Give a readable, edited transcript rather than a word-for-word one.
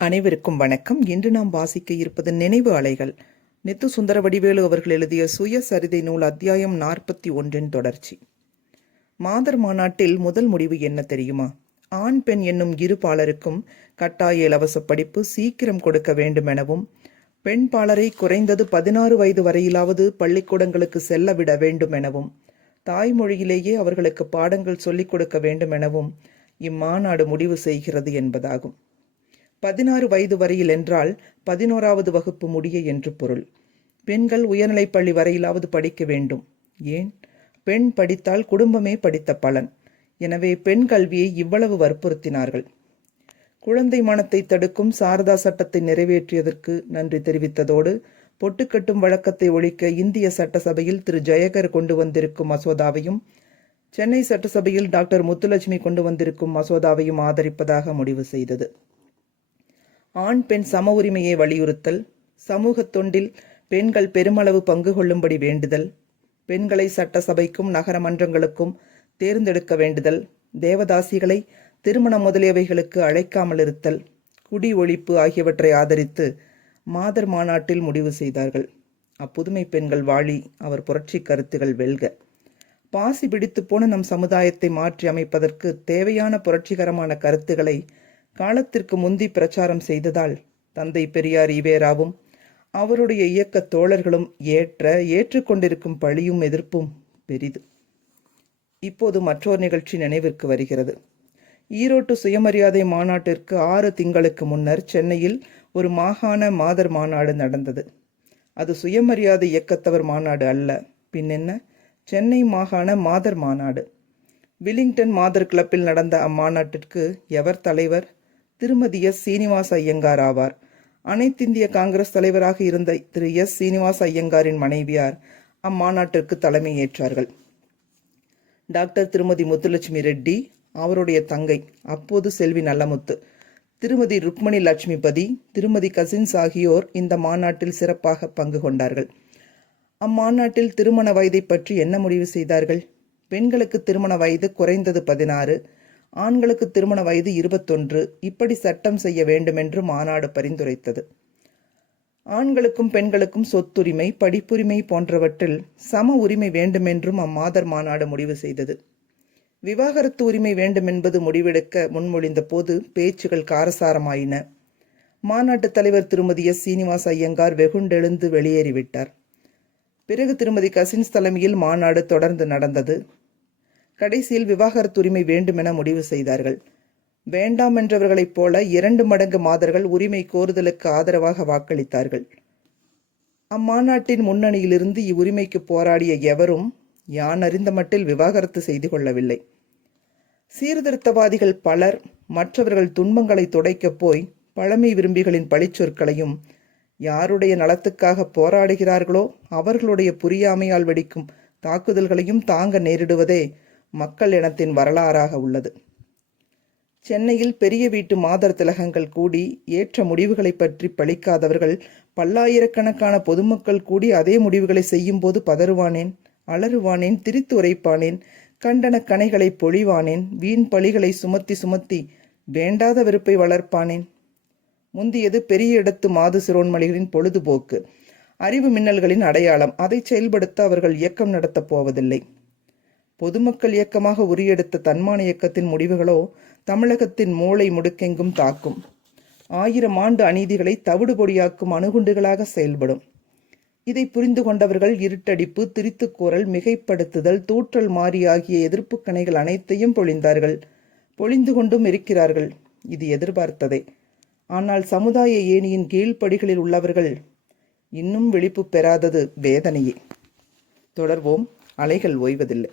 அனைவருக்கும் வணக்கம். இன்று நாம் வாசிக்க இருப்பது நினைவு அலைகள். நித்து சுந்தர வடிவேலு அவர்கள் எழுதிய சுயசரிதை நூல் அத்தியாயம் 41 தொடர்ச்சி. மாதர் மாநாட்டில் முதல் முடிவு என்ன தெரியுமா? ஆண் பெண் என்னும் இரு பாலருக்கும் கட்டாய இலவச படிப்பு சீக்கிரம் கொடுக்க வேண்டுமெனவும், பெண் பாலரை குறைந்தது 16 வயது வரையிலாவது பள்ளிக்கூடங்களுக்கு செல்ல விட வேண்டுமெனவும், தாய்மொழியிலேயே அவர்களுக்கு பாடங்கள் சொல்லிக் கொடுக்க வேண்டுமெனவும் இம்மாநாடு முடிவு செய்கிறது என்பதாகும். 16 வயது வரையில் என்றால் 11வது வகுப்பு முடிய என்று பொருள். பெண்கள் உயர்நிலைப்பள்ளி வரையிலாவது படிக்க வேண்டும். ஏன்? பெண் படித்தால் குடும்பமே படித்த பலன். எனவே பெண் கல்வியை இவ்வளவு வற்புறுத்தினார்கள். குழந்தை மனத்தை தடுக்கும் சாரதா சட்டத்தை நிறைவேற்றியதற்கு நன்றி தெரிவித்ததோடு, பொட்டுக்கட்டும் வழக்கத்தை ஒழிக்க இந்திய சட்டசபையில் திரு ஜெயகர் கொண்டு வந்திருக்கும் மசோதாவையும், சென்னை சட்டசபையில் டாக்டர் முத்துலட்சுமி கொண்டு வந்திருக்கும் மசோதாவையும் ஆதரிப்பதாக முடிவு செய்தது. ஆண் பெண் சம உரிமையை வலியுறுத்தல், சமூக தொண்டில் பெண்கள் பெருமளவு பங்கு கொள்ளும்படி வேண்டுதல், பெண்களை சட்டசபைக்கும் நகரமன்றங்களுக்கும் தேர்ந்தெடுக்க வேண்டுதல், தேவதாசிகளை திருமணம் முதலியவைகளுக்கு அழைக்காமல் இருத்தல், குடி ஒழிப்பு ஆகியவற்றை ஆதரித்து மாதர் மாநாட்டில் முடிவு செய்தார்கள். அப்புதுமை பெண்கள் வாழி, அவர் புரட்சி கருத்துகள் வெல்க. பாசி பிடித்து போன நம் சமுதாயத்தை மாற்றி அமைப்பதற்கு தேவையான புரட்சிகரமான கருத்துக்களை காலத்திற்கு முந்தி பிரச்சாரம் செய்ததால் தந்தை பெரியார் ஈவேராவும் அவருடைய இயக்க தோழர்களும் ஏற்றுக்கொண்டிருக்கும் பழியும் எதிர்ப்பும் பெரிது. இப்போது மற்றொரு நிகழ்ச்சி நினைவிற்கு வருகிறது. ஈரோட்டு சுயமரியாதை மாநாட்டிற்கு 6 திங்களுக்கு முன்னர் சென்னையில் ஒரு மாகாண மாதர் மாநாடு நடந்தது. அது சுயமரியாதை இயக்கத்தவர் மாநாடு அல்ல, பின்னென்ன, சென்னை மாகாண மாதர் மாநாடு. வில்லிங்டன் மாதர் கிளப்பில் நடந்த அம்மாநாட்டிற்கு எவர் தலைவர்? திருமதி எஸ். சீனிவாச ஐயங்கார் ஆவார். அனைத்திந்திய காங்கிரஸ் தலைவராக இருந்த திரு எஸ். சீனிவாச ஐயங்காரின் மனைவியார் அம்மாநாட்டிற்கு தலைமை ஏற்றார்கள். டாக்டர் திருமதி முத்துலட்சுமி ரெட்டி, அவருடைய தங்கை அப்போது செல்வி நல்லமுத்து, திருமதி ருக்மணி லட்சுமிபதி, திருமதி கசின்ஸ் ஆகியோர் இந்த மாநாட்டில் சிறப்பாக பங்கு கொண்டார்கள். அம்மாநாட்டில் திருமண வயதை பற்றி என்ன முடிவு செய்தார்கள்? பெண்களுக்கு திருமண வயது குறைந்தது 16, ஆண்களுக்கு திருமண வயது 21, இப்படி சட்டம் செய்ய வேண்டுமென்று மாநாடு பரிந்துரைத்தது. ஆண்களுக்கும் பெண்களுக்கும் சொத்துரிமை, படிப்புரிமை போன்றவற்றில் சம உரிமை வேண்டுமென்றும் அம்மாதர் மாநாடு முடிவு செய்தது. விவாகரத்து உரிமை வேண்டுமென்பது முடிவெடுக்க முன்மொழிந்த போது பேச்சுகள் காரசாரமாயின. மாநாட்டு தலைவர் திருமதி எஸ். சீனிவாச ஐயங்கார் வெகுண்டெழுந்து வெளியேறிவிட்டார். பிறகு திருமதி கசின்ஸ் தலைமையில் மாநாடு தொடர்ந்து நடந்தது. கடைசியில் விவாகரத்து உரிமை வேண்டுமென முடிவு செய்தார்கள். வேண்டாம் என்றவர்களைப் போல 2 மடங்கு மாதர்கள் உரிமை கோருதலுக்கு ஆதரவாக வாக்களித்தார்கள். அம்மாநாட்டின் முன்னணியிலிருந்து இவ்வுரிமைக்கு போராடிய எவரும் யான் அறிந்த மட்டில் விவாகரத்து செய்து கொள்ளவில்லை. சீர்திருத்தவாதிகள் பலர் மற்றவர்கள் துன்பங்களை துடைக்கப் போய் பழமை விரும்பிகளின் பழிச்சொற்களையும், யாருடைய நலத்துக்காக போராடுகிறார்களோ அவர்களுடைய புரியாமையால் வெடிக்கும் தாக்குதல்களையும் தாங்க நேரிடுவதே மக்கள் இனத்தின் வரலாறாக உள்ளது. சென்னையில் பெரிய வீட்டு மாதர் திலகங்கள் கூடி ஏற்ற முடிவுகளை பற்றி பழிக்காதவர்கள் பல்லாயிரக்கணக்கான பொதுமக்கள் கூடி அதே முடிவுகளை செய்யும் போது பதறுவானேன், அலறுவானேன், திரித்து உரைப்பானேன், கண்டன கணைகளை பொழிவானேன், வீண் பழிகளை சுமத்தி சுமத்தி வேண்டாத வெறுப்பை வளர்ப்பானேன். முந்தியது பெரிய இடத்து மாது சிரோன்மணிகளின் பொழுதுபோக்கு, அறிவு மின்னல்களின் அடையாளம். அதை செயல்படுத்த அவர்கள் இயக்கம் நடத்தப் போவதில்லை. பொதுமக்கள் இயக்கமாக உரியெடுத்த தன்மான இயக்கத்தின் முடிவுகளோ தமிழகத்தின் மூளை முடுக்கெங்கும் தாக்கும். 1000 ஆண்டு அநீதிகளை தவிடுபொடியாக்கும் அணுகுண்டுகளாக செயல்படும். இதை புரிந்து கொண்டவர்கள் இருட்டடிப்பு, திரித்துக்கூறல், மிகைப்படுத்துதல், தூற்றல் மாறி ஆகிய எதிர்ப்பு கணைகள் அனைத்தையும் பொழிந்தார்கள். பொழிந்து கொண்டும் இருக்கிறார்கள். இது எதிர்பார்த்ததே. ஆனால் சமுதாய ஏணியின் கீழ்ப்படிகளில் உள்ளவர்கள் இன்னும் விழிப்பு பெறாதது வேதனையே. தொடர்வோம். அலைகள் ஓய்வதில்லை.